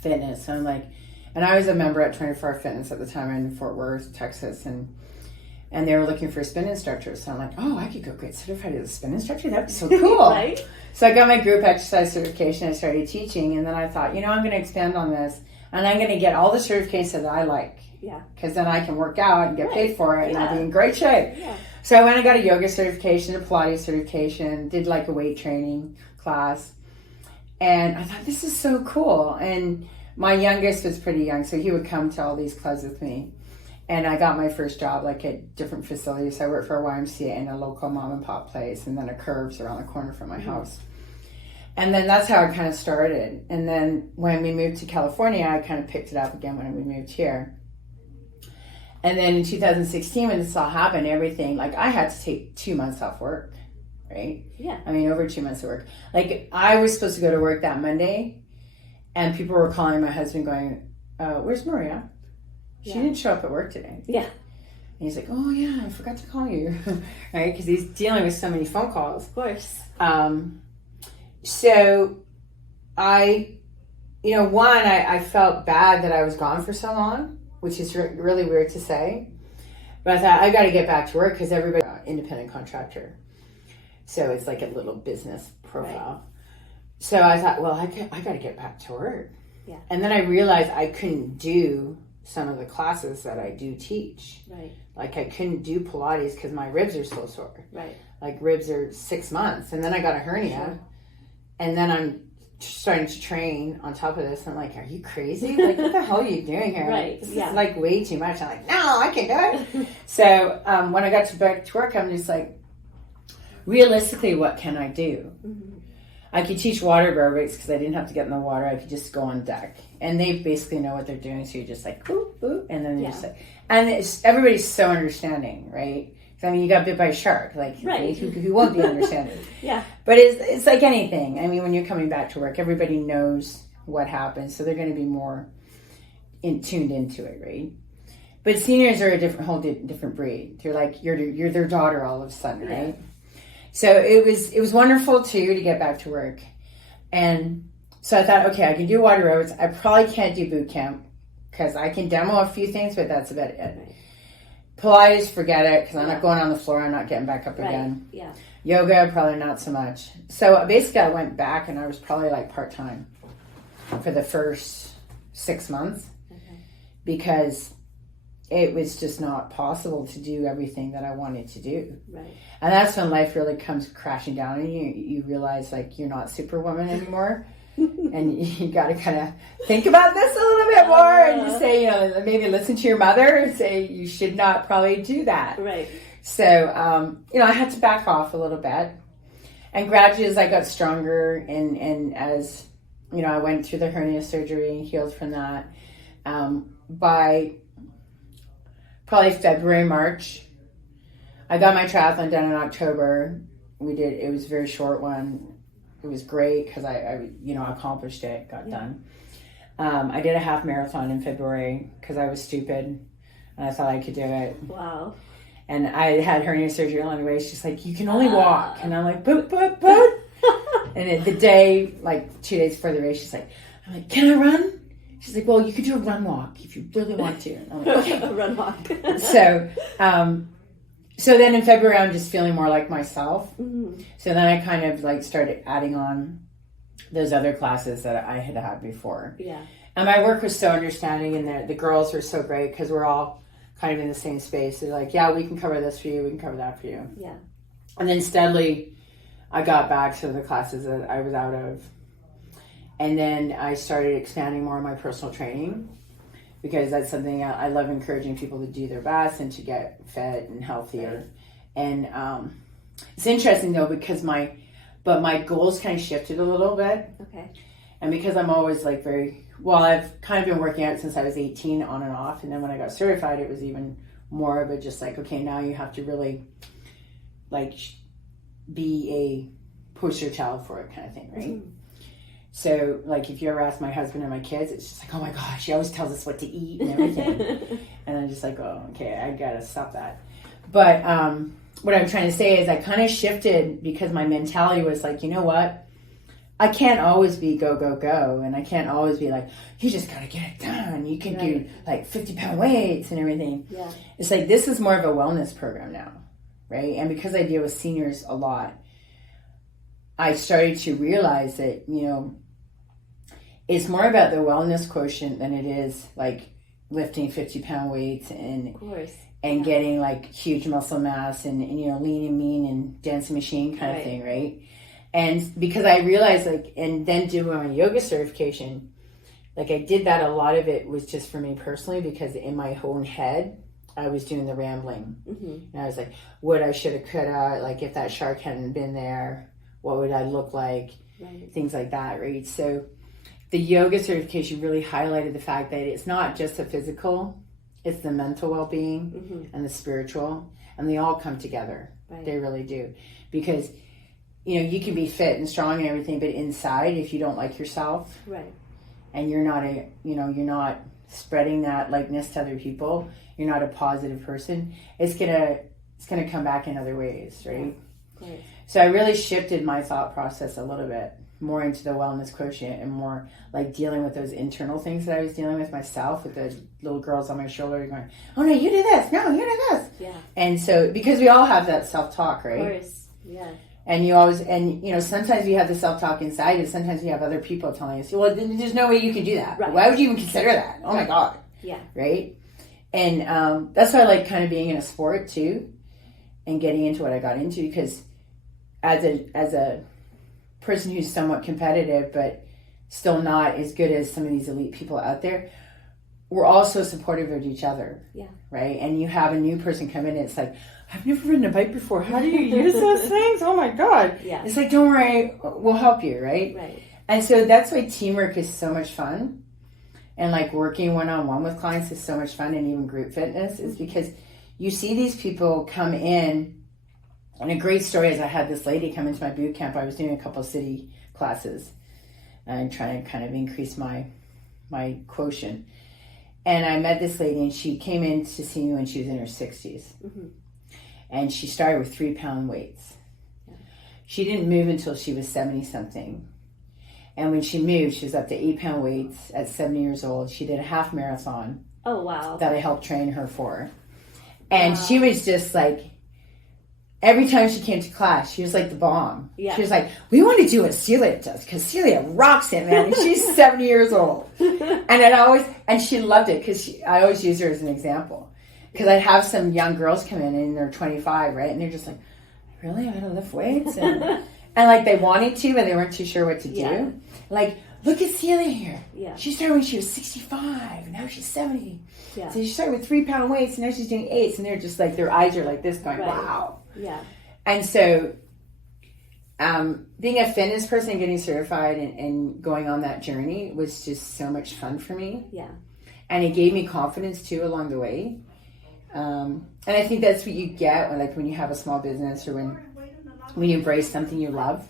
fitness. And I was a member at 24 Hour Fitness at the time in Fort Worth, Texas. And they were looking for spin instructors. So I'm like, oh, I could go get certified as a spin instructor. That'd be so cool. Right? So I got my group exercise certification. I started teaching. And then I thought, I'm going to expand on this. And I'm going to get all the certifications that I like. Yeah. Because then I can work out and get paid for it. And Yeah. I'll be in great shape. Yeah. So I went and got a yoga certification, a Pilates certification, did like a weight training class. And I thought, this is so cool. And my youngest was pretty young. So he would come to all these clubs with me. And I got my first job like at different facilities. So I worked for a YMCA and a local mom and pop place, and then a Curves around the corner from my house. And then that's how it kind of started. And then when we moved to California, I kind of picked it up again when we moved here. And then in 2016, when this all happened, everything, like I had to take 2 months off work, right? Yeah. I mean, over 2 months of work. Like I was supposed to go to work that Monday, and people were calling my husband going, where's Maria? She didn't show up at work today. Yeah. And he's like, oh yeah, I forgot to call you, right? Because he's dealing with so many phone calls. Of course. So I felt bad that I was gone for so long, which is really weird to say. But I thought, I got to get back to work because everybody's an independent contractor. So it's like a little business profile. Right. So I thought, well, I got to get back to work. Yeah. And then I realized I couldn't do some of the classes that I do teach. Right. Like I couldn't do Pilates because my ribs are so sore. Right. Like ribs are 6 months. And then I got a hernia. Sure. And then I'm starting to train on top of this. I'm like, are you crazy? Like, what the hell are you doing here? Right. This is like way too much. I'm like, no, I can do it. So when I got back to work, I'm just like, realistically, what can I do? Mm-hmm. I could teach water aerobics because I didn't have to get in the water. I could just go on deck. And they basically know what they're doing. So you're just like, boop, boop. And then you're just like, and everybody's so understanding, right? I mean, you got bit by a shark. Like, right. who won't be understanding? Yeah. But it's like anything. I mean, when you're coming back to work, everybody knows what happens. So they're going to be more tuned into it, right? But seniors are a whole different breed. You're like, you're their daughter all of a sudden, right? Yeah. So it was wonderful too to get back to work. And so I thought, okay, I can do water roads. I probably can't do boot camp because I can demo a few things, but that's about it. Right. Pilates, forget it, because I'm not going on the floor. I'm not getting back up again. Yeah. Yoga, probably not so much. So basically I went back and I was probably like part-time for the first 6 months because it was just not possible to do everything that I wanted to do. Right. And that's when life really comes crashing down and you realize like you're not Superwoman anymore. And you got to kind of think about this a little bit more and just say, you know, maybe listen to your mother and say you should not probably do that. Right. So, you know, I had to back off a little bit. And gradually as I got stronger and as, you know, I went through the hernia surgery and healed from that, by probably February, March, I got my triathlon done in October. It was a very short one. It was great because I you know, accomplished it, got done. I did a half marathon in February because I was stupid and I thought I could do it. Wow. And I had hernia surgery along the way. She's like, you can only walk. And I'm like, boop, boop, boop. And the day, like 2 days before the race, she's like, I'm like, can I run? She's like, well, you could do a run walk if you really want to. And I'm like, okay. A run walk. So then in February, I'm just feeling more like myself. Mm-hmm. So then I kind of like started adding on those other classes that I had before. Yeah. And my work was so understanding and the girls were so great because we're all kind of in the same space. They're like, yeah, we can cover this for you. We can cover that for you. Yeah. And then steadily I got back to the classes that I was out of. And then I started expanding more on my personal training. Because that's something I love encouraging people to do their best and to get fit and healthier. Right. And it's interesting though because my goals kind of shifted a little bit. Okay. And because I'm always like I've kind of been working out since I was 18 on and off. And then when I got certified, it was even more of a just like, okay, now you have to really like be a poster child for it kind of thing, right? Mm-hmm. So, like, if you ever ask my husband and my kids, it's just like, oh my gosh, she always tells us what to eat and everything. And I'm just like, oh, okay, I gotta stop that. But what I'm trying to say is I kind of shifted because my mentality was like, you know what? I can't always be go, go, go. And I can't always be like, you just gotta get it done. You can do like 50-pound weights and everything. Yeah. It's like, this is more of a wellness program now, right? And because I deal with seniors a lot, I started to realize that, you know, it's more about the wellness quotient than it is like lifting 50-pound weights and getting like huge muscle mass and you know, lean and mean and dancing machine kind of thing, right? And because I realized like, and then doing my yoga certification, like I did that, a lot of it was just for me personally because in my own head, I was doing the rambling. Mm-hmm. And I was like, what I should have, could have, like if that shark hadn't been there, what would I look like? Right. Things like that, right? So the yoga certification really highlighted the fact that it's not just the physical, it's the mental well-being and the spiritual, and they all come together. Right. They really do. Because, you know, you can be fit and strong and everything, but inside, if you don't like yourself, right, and you're not spreading that likeness to other people, you're not a positive person, it's gonna come back in other ways, right? Yeah. Right. So I really shifted my thought process a little bit more into the wellness quotient and more like dealing with those internal things that I was dealing with myself, with the little girls on my shoulder going, oh no, you do this, no, you do this. Yeah. And so, because we all have that self-talk, right? Of course, yeah. And you always, and you know, sometimes we have the self-talk inside and sometimes we have other people telling us, well, there's no way you can do that. Right. Why would you even consider that? Oh my God. Yeah. Right? And that's why I like kind of being in a sport too and getting into what I got into, because as a person who's somewhat competitive but still not as good as some of these elite people out there, we're all so supportive of each other. Yeah. Right? And you have a new person come in and it's like, I've never ridden a bike before. How do you use those things? Oh my God. Yeah. It's like, don't worry, we'll help you, right? Right. And so that's why teamwork is so much fun. And like working one-on-one with clients is so much fun, and even group fitness is because you see these people come in. And a great story is I had this lady come into my boot camp. I was doing a couple of city classes and trying to kind of increase my quotient. And I met this lady, and she came in to see me when she was in her 60s. Mm-hmm. And she started with 3-pound weights. Yeah. She didn't move until she was 70-something. And when she moved, she was up to 8-pound weights at 70 years old. She did a half marathon. Oh, wow. That I helped train her for. And she was just like, every time she came to class, she was like the bomb. Yeah. She was like, we want to do what Celia does, because Celia rocks it, man. And she's 70 years old. And she loved it, because I always use her as an example. Because I'd have some young girls come in, and they're 25, right? And they're just like, really? I gotta lift weights? And like they wanted to, but they weren't too sure what to do. Yeah. Like, look at Celia here. Yeah. She started when she was 65, now she's 70. Yeah. So she started with 3-pound weights, and now she's doing 8s, and they're just like, their eyes are like this going, right. Wow. Yeah. And so being a fitness person, getting certified and going on that journey was just so much fun for me. Yeah. And it gave me confidence too along the way. And I think that's what you get when you have a small business, or when you embrace something you love,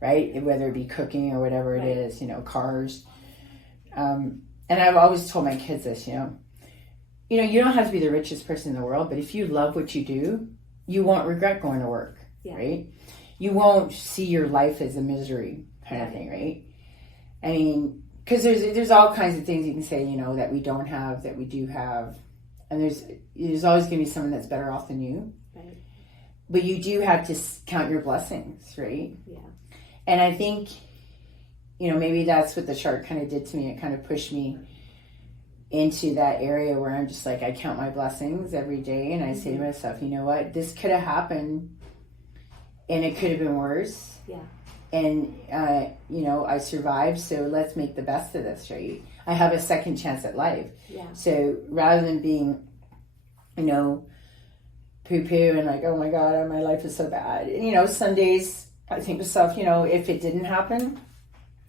right? Whether it be cooking or whatever it is, cars. And I've always told my kids this, you don't have to be the richest person in the world, but if you love what you do, you won't regret going to work, right? You won't see your life as a misery kind of thing, right? I mean, because there's all kinds of things you can say, that we don't have, that we do have. And there's always going to be someone that's better off than you. Right. But you do have to count your blessings, right? Yeah. And I think, maybe that's what the chart kind of did to me. It kind of pushed me into that area where I'm just like, I count my blessings every day, and I say to myself, you know what, this could have happened and it could have been worse. Yeah. And, I survived, so let's make the best of this, right? I have a second chance at life. Yeah. So rather than being, poo-poo and like, oh my God, my life is so bad. Some days I think to myself, if it didn't happen,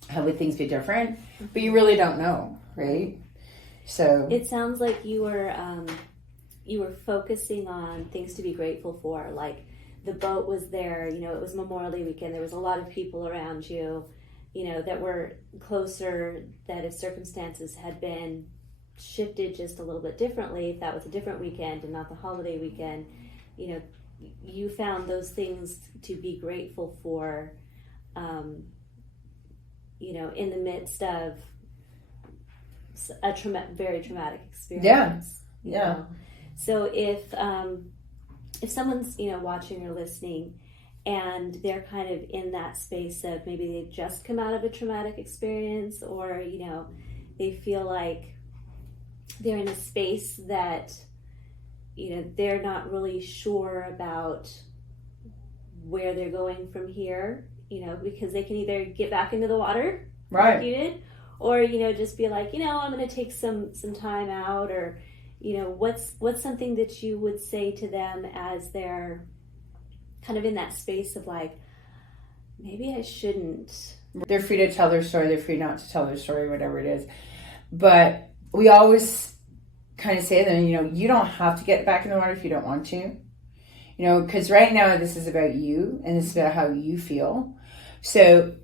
how would things be different? But you really don't know, right? So it sounds like you were focusing on things to be grateful for. Like the boat was there, it was Memorial Day weekend. There was a lot of people around you, that were closer, that if circumstances had been shifted just a little bit differently, if that was a different weekend and not the holiday weekend, you found those things to be grateful for, in the midst of a very traumatic experience. Yeah. So if someone's watching or listening, and they're kind of in that space of maybe they've just come out of a traumatic experience, or they feel like they're in a space that they're not really sure about where they're going from here, because they can either get back into the water, right, like you did, or just be like, I'm going to take some time out, or what's something that you would say to them as they're kind of in that space of like, maybe I shouldn't. They're free to tell their story, they're free not to tell their story, whatever it is. But we always kind of say to them, you don't have to get back in the water if you don't want to. Because right now this is about you, and this is about how you feel. So,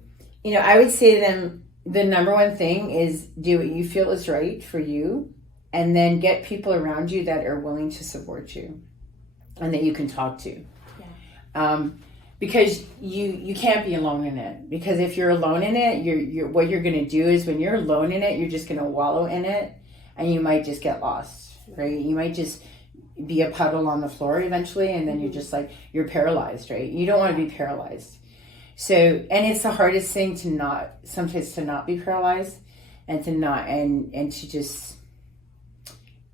I would say to them, the number one thing is do what you feel is right for you, and then get people around you that are willing to support you and that you can talk to. Yeah. Because you can't be alone in it. Because if you're alone in it, you're what you're going to do is when you're alone in it, you're just going to wallow in it, and you might just get lost, right? You might just be a puddle on the floor eventually, and then you're just like, you're paralyzed, right? You don't want to be paralyzed. So, and it's the hardest thing sometimes to not be paralyzed, and to just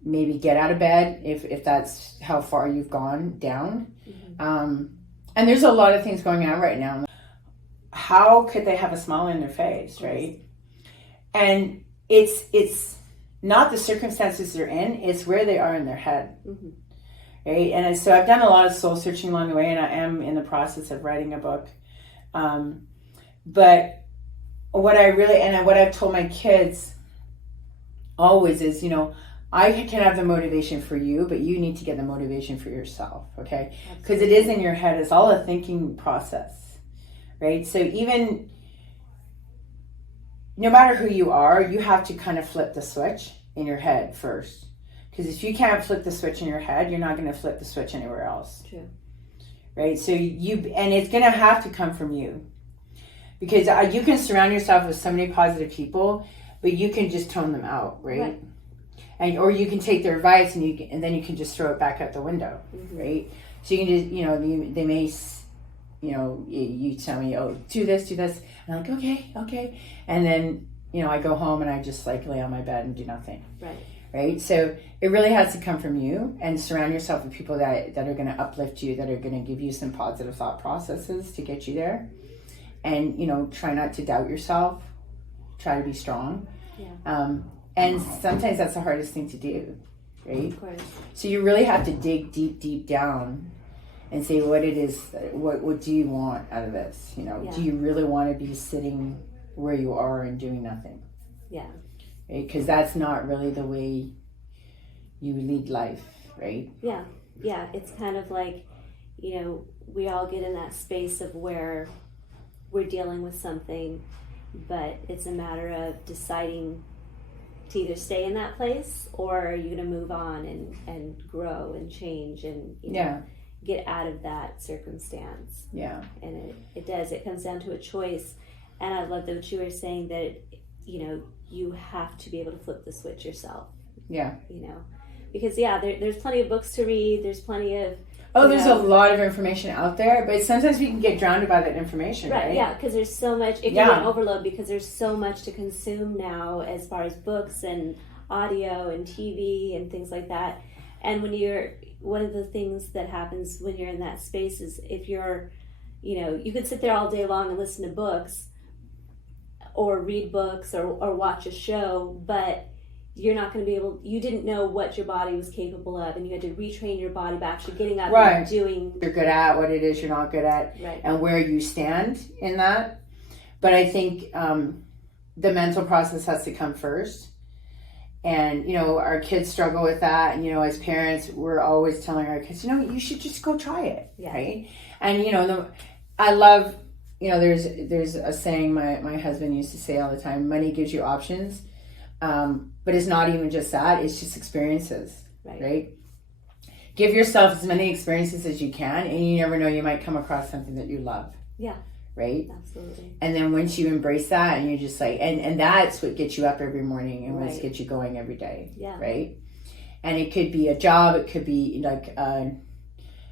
maybe get out of bed if that's how far you've gone down. Mm-hmm. And there's a lot of things going on right now. How could they have a smile on their face, right? And it's not the circumstances they're in, it's where they are in their head. Mm-hmm. right? And so I've done a lot of soul searching along the way, and I am in the process of writing a book. But what I've told my kids always is, I can have the motivation for you, but you need to get the motivation for yourself, okay? Because it is in your head. It's all a thinking process, right? So even no matter who you are, you have to kind of flip the switch in your head first. Because if you can't flip the switch in your head, you're not going to flip the switch anywhere else. True. Right? So and it's going to have to come from you. Because you can surround yourself with so many positive people, but you can just tone them out, right? Or you can take their advice and then you can just throw it back out the window, right? So you can just, they may, you tell me, oh, do this. And I'm like, okay. And then, I go home and I just like lay on my bed and do nothing. Right? So it really has to come from you, and surround yourself with people that are going to uplift you, that are going to give you some positive thought processes to get you there. And, try not to doubt yourself. Try to be strong. Yeah. And sometimes that's the hardest thing to do, right? Of course. So you really have to dig deep down and say what it is, what do you want out of this? Do you really want to be sitting where you are and doing nothing? Yeah. Right? Because that's not really the way you lead life, right? Yeah. Yeah. It's kind of like, we all get in that space of where we're dealing with something, but it's a matter of deciding to either stay in that place, or are you going to move on and grow and change and get out of that circumstance. Yeah. And it does. It comes down to a choice. And I love that you were saying that, you have to be able to flip the switch yourself. Yeah. Because there's plenty of books to read. There's plenty of there's a lot of information out there, but sometimes we can get drowned by that information, right? Yeah, because there's so much. It can be an overload because there's so much to consume now, as far as books and audio and TV and things like that. And one of the things that happens when you're in that space is if you're, you could sit there all day long and listen to books, or read books, or watch a show, but you're not going to be able, you didn't know what your body was capable of, and you had to retrain your body back to getting up and doing. You're good at what it is you're not good at, and where you stand in that. But I think the mental process has to come first. And, our kids struggle with that. And, as parents, we're always telling our kids, you should just go try it, right? And, I love, there's a saying my husband used to say all the time, money gives you options. But it's not even just that, it's just experiences, right? Give yourself as many experiences as you can, and you never know, you might come across something that you love. Yeah. Right? Absolutely. And then once you embrace that, and you're just like, and that's what gets you up every morning and what gets you going every day. Yeah. Right? And it could be a job, it could be like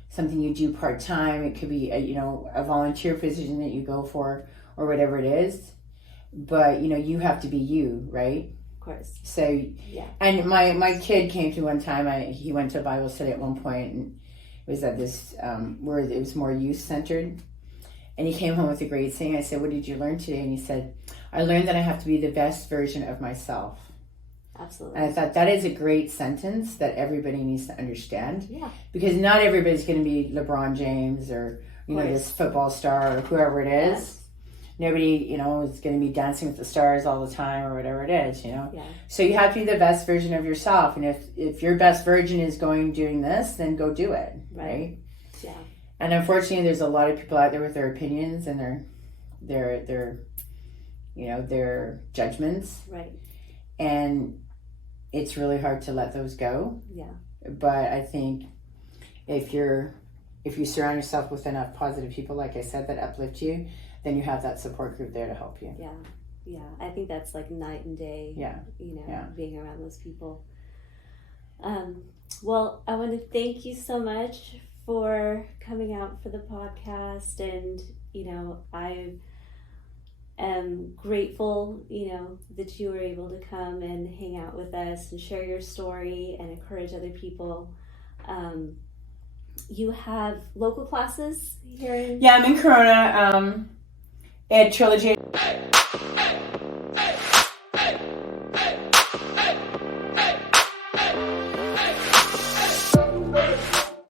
something you do part-time, it could be a volunteer position that you go for, or whatever it is. But, you have to be you, right? Course. So, and my kid came to one time, he went to Bible study at one point, and it was at this, where it was more youth-centered, and he came home with a great saying. I said, what did you learn today? And he said, I learned that I have to be the best version of myself. Absolutely. And I thought that is a great sentence that everybody needs to understand. Yeah. Because not everybody's going to be LeBron James or, this football star or whoever it is. Yes. Nobody, is going to be dancing with the stars all the time or whatever it is, Yeah. So you have to be the best version of yourself. And if your best version is doing this, then go do it, right? Yeah. And unfortunately, there's a lot of people out there with their opinions and their judgments. Right. And it's really hard to let those go. Yeah. But I think if you surround yourself with enough positive people, like I said, that uplift you, then you have that support group there to help you. Yeah. Yeah. I think that's like night and day. Yeah. Being around those people. Well, I want to thank you so much for coming out for the podcast. And, I am grateful, that you were able to come and hang out with us and share your story and encourage other people. You have local classes here? I'm in Corona. At Trilogy.